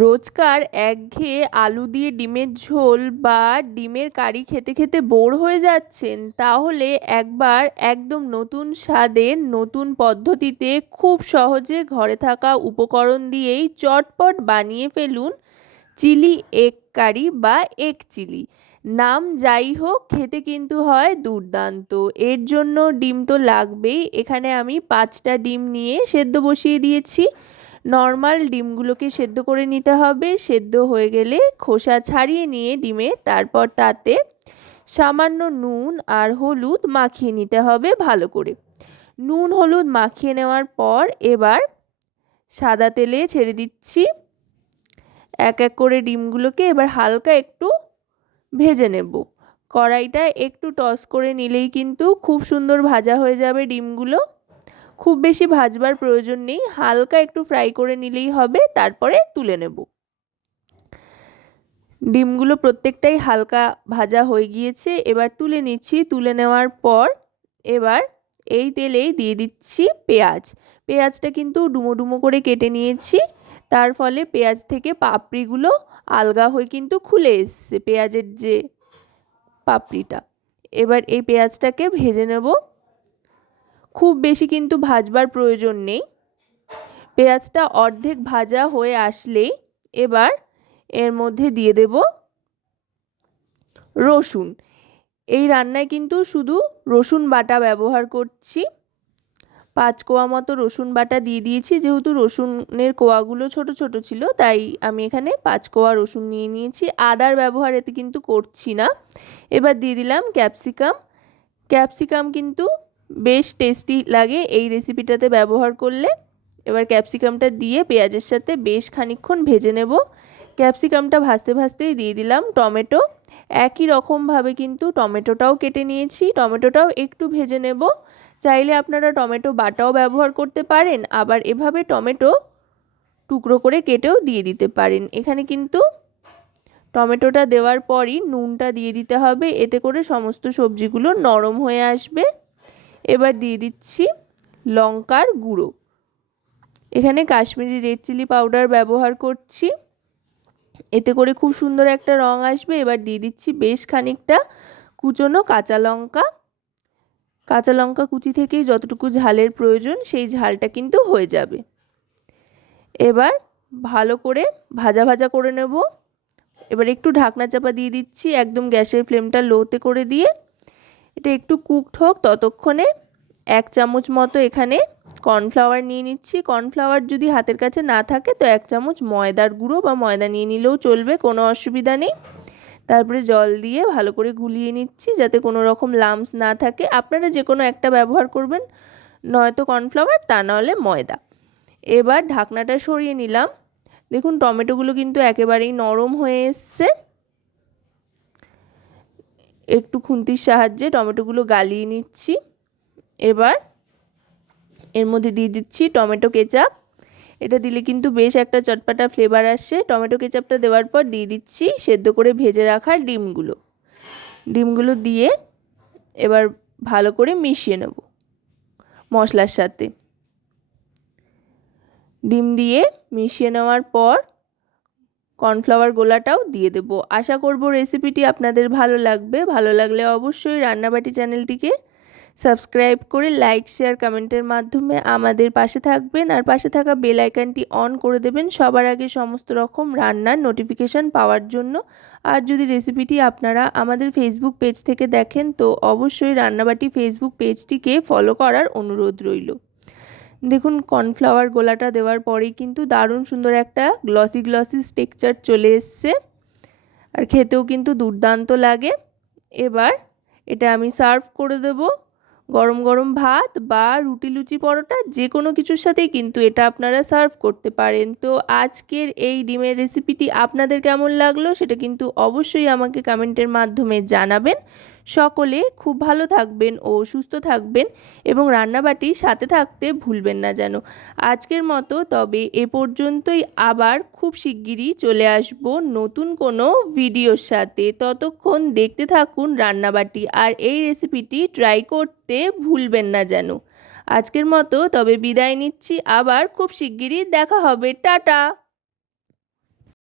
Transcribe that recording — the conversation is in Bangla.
রোজকার একঘেয়ে আলু দিয়ে ডিমের ঝোল বা ডিমের কারি খেতে খেতে বোর হয়ে যাচ্ছেন, তাহলে একবার একদম নতুন স্বাদের নতুন পদ্ধতিতে খুব সহজে ঘরে থাকা উপকরণ দিয়েই চটপট বানিয়ে ফেলুন চিলি এগ কারি বা এগ চিলি। নাম যাই হোক, খেতে কিন্তু হয় দুর্দান্ত। এর জন্য ডিম তো লাগবেই। এখানে আমি পাঁচটা ডিম নিয়ে সেদ্ধ বসিয়ে দিয়েছি। নর্মাল ডিমগুলোকে সেদ্ধ করে নিতে হবে। সেদ্ধ হয়ে গেলে খোসা ছাড়িয়ে নিয়ে ডিমে তারপর তাতে সামান্য নুন আর হলুদ মাখিয়ে নিতে হবে ভালো করে। নুন, হলুদ মাখিয়ে নেওয়ার পর এবার সাদা তেলে ছেড়ে দিচ্ছি। এক এক করে ডিমগুলোকে এবার হালকা একটু ভেজে নেব। কড়াইটা একটু টস করে নিলেই কিন্তু খুব সুন্দর ভাজা হয়ে যাবে ডিমগুলো। খুব বেশি ভাজবার প্রয়োজন নেই, হালকা একটু ফ্রাই করে নিলেই হবে, তারপরে তুলে নেব। ডিমগুলো প্রত্যেকটাই হালকা ভাজা হয়ে গিয়েছে, এবার তুলে নিচ্ছি। তুলে নেওয়ার পর এবার এই তেলেই দিয়ে দিচ্ছি পেঁয়াজ। পেঁয়াজটা কিন্তু ডুমো ডুমো করে কেটে নিয়েছি, তার ফলে পেঁয়াজ থেকে পাপড়িগুলো আলগা হয়ে কিন্তু খুলে এসছে, পেঁয়াজের যে পাপড়িটা। এবার এই পেঁয়াজটাকে ভেজে নেব। খুব বেশি কিন্তু ভাজবার প্রয়োজন নেই। পেঁয়াজটা অর্ধেক ভাজা হয়ে আসলেই এবার এর মধ্যে দিয়ে দেব রসুন। এই রান্নায় কিন্তু শুধু রসুন বাটা ব্যবহার করছি। পাঁচ কোয়া মতো রসুন বাটা দিয়ে দিয়েছি, যেহেতু রসুনের কোয়াগুলো ছোট ছোট ছিল, তাই আমি এখানে পাঁচ কোয়া রসুন নিয়ে নিয়েছি। আদার ব্যবহার এতে কিন্তু করছি না। এবার দিয়ে দিলাম ক্যাপসিকাম। ক্যাপসিকাম কিন্তু বেশ টেস্টি লাগে এই রেসিপিটাতে ব্যবহার করলে। এবার ক্যাপসিকামটা দিয়ে পেঁয়াজের সাথে বেশ খানিক্ষণ ভেজে নেব। ক্যাপসিকামটা ভাজতে ভাজতেই দিয়ে দিলাম টমেটো। একই রকমভাবে কিন্তু টমেটোটাও কেটে নিয়েছি। টমেটোটাও একটু ভেজে নেব। চাইলে আপনারা টমেটো বাটাও ব্যবহার করতে পারেন। আবার এভাবে টমেটো টুকরো করে কেটেও দিয়ে দিতে পারেন। এখানে কিন্তু টমেটোটা দেওয়ার পরই নুনটা দিয়ে দিতে হবে। এতে করে সমস্ত সবজিগুলো নরম হয়ে আসবে। এবার দিয়ে দিচ্ছি লঙ্কার গুঁড়ো। এখানে কাশ্মীরি রেড চিলি পাউডার ব্যবহার করছি। এতে করে খুব সুন্দর একটা রং আসবে। এবার দিয়ে দিচ্ছি বেশ খানিকটা কুচনো কাঁচা লঙ্কা। কাঁচা লঙ্কা কুচি থেকেই যতটুকু ঝালের প্রয়োজন সেই ঝালটা কিন্তু হয়ে যাবে। এবার ভালো করে ভাজা ভাজা করে নেব। এবার একটু ঢাকনা চাপা দিয়ে দিচ্ছি একদম গ্যাসের ফ্লেমটা লোতে করে দিয়ে। এটা একটু কুকড হোক, ততক্ষণে এক চামচ মতো এখানে কর্নফ্লাওয়ার নিয়ে নিচ্ছি। কর্নফ্লাওয়ার যদি হাতের কাছে না থাকে, তো এক চামচ ময়দার গুঁড়ো বা ময়দা নিয়ে নিলেও চলবে, কোনো অসুবিধা নেই। তারপরে জল দিয়ে ভালো করে গুলিয়ে নিচ্ছি, যাতে কোনো রকম লামস না থাকে। আপনারা যে কোনো একটা ব্যবহার করবেন, নয়তো কর্নফ্লাওয়ার তা নাহলে ময়দা। এবার ঢাকনাটা সরিয়ে নিলাম। দেখুন, টমেটোগুলো কিন্তু একেবারেই নরম হয়ে এসছে। একটু খুন্তির সাহায্যে টমেটোগুলো গালিয়ে নিচ্ছি। এবার এর মধ্যে দিয়ে দিচ্ছি টমেটো কেচাপ। এটা দিলে কিন্তু বেশ একটা চটপাটা ফ্লেভার আসছে টমেটো কেচাপটা দেওয়ার পর দিয়ে দিচ্ছি সেদ্ধ করে ভেজে রাখা ডিমগুলো। ডিমগুলো দিয়ে এবার ভালো করে মিশিয়ে নেব মশলার সাথে। ডিম দিয়ে মিশিয়ে নেওয়ার পর কর্নফ্লাওয়ার গোলাটাও দিয়ে দেব। আশা করব রেসিপিটি আপনাদের ভালো লাগবে। ভালো লাগলে অবশ্যই রান্নাবাটি চ্যানেলটিকে সাবস্ক্রাইব করে লাইক শেয়ার কমেন্টের মাধ্যমে আমাদের পাশে থাকবেন। আর পাশে থাকা বেল আইকনটি অন করে দেবেন সবার আগে সমস্ত রকম রান্নার নোটিফিকেশান পাওয়ার জন্য। আর যদি রেসিপিটি আপনারা আমাদের ফেসবুক পেজ থেকে দেখেন, তো অবশ্যই রান্নাবাটি ফেসবুক পেজটিকে ফলো করার অনুরোধ রইল। দেখুন কর্নফ্লাওয়ার গোলাটা দেওয়ার পরেই কিন্তু দারুণ সুন্দর একটা গ্লসি গ্লসি স্টেকচার চলে এসছে। আর খেতেও কিন্তু দুর্দান্ত লাগে। এবার এটা আমি সার্ভ করে দেবো। গরম গরম ভাত বা রুটি, লুচি, পরোটা যে কোনো কিছুর সাথেই কিন্তু এটা আপনারা সার্ভ করতে পারেন। তো আজকের এই ডিমের রেসিপিটি আপনাদের কেমন লাগল সেটা কিন্তু অবশ্যই আমাকে কমেন্টের মাধ্যমে জানাবেন। সকলে খুব ভালো থাকবেন ও সুস্থ থাকবেন এবং রান্নাবাটি সাথে থাকতে ভুলবেন না যেন। আজকের মতো তবে এ পর্যন্তই আবার খুব শিগগিরই চলে আসব নতুন কোনো ভিডিওর সাথে। ততক্ষণ দেখতে থাকুন রান্নাবাটি আর এই রেসিপিটি ট্রাই করতে ভুলবেন না যেন। আজকের মতো তবে বিদায় নিচ্ছি, আবার খুব শিগগিরই দেখা হবে। টাটা!